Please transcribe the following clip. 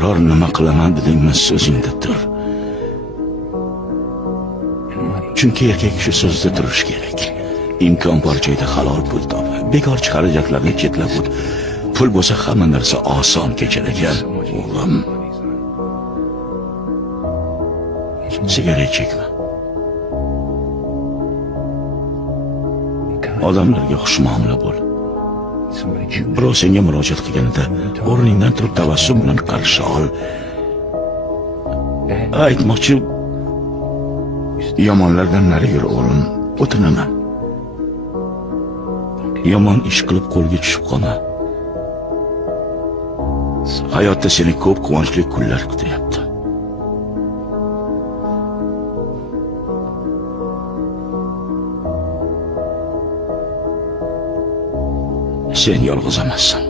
biror nima qilaman dedingmi, so'zingda tur. Chunki erkak kishi so'zida turish kerak. Imkon bor joyda halol pul top. Bekorchi xarajatlarni chetlab o't. Pul bo'lsa hamma narsa oson kechar ekan, o'g'lim. Sigaret chekma. Odamlarga xushmuomala bo'l. Birov senga murojaat qilganida o'rningdan turib tabassum bilan qarshi ol. Aytmoqchi, yomonlardan nari yur o'g'lim, o'tinaman. Yomon ish qilib qo'lga tushib qolma. Hayotda seni ko'p quvonchli kunlar kutyapti. Sen yolg'iz emassan.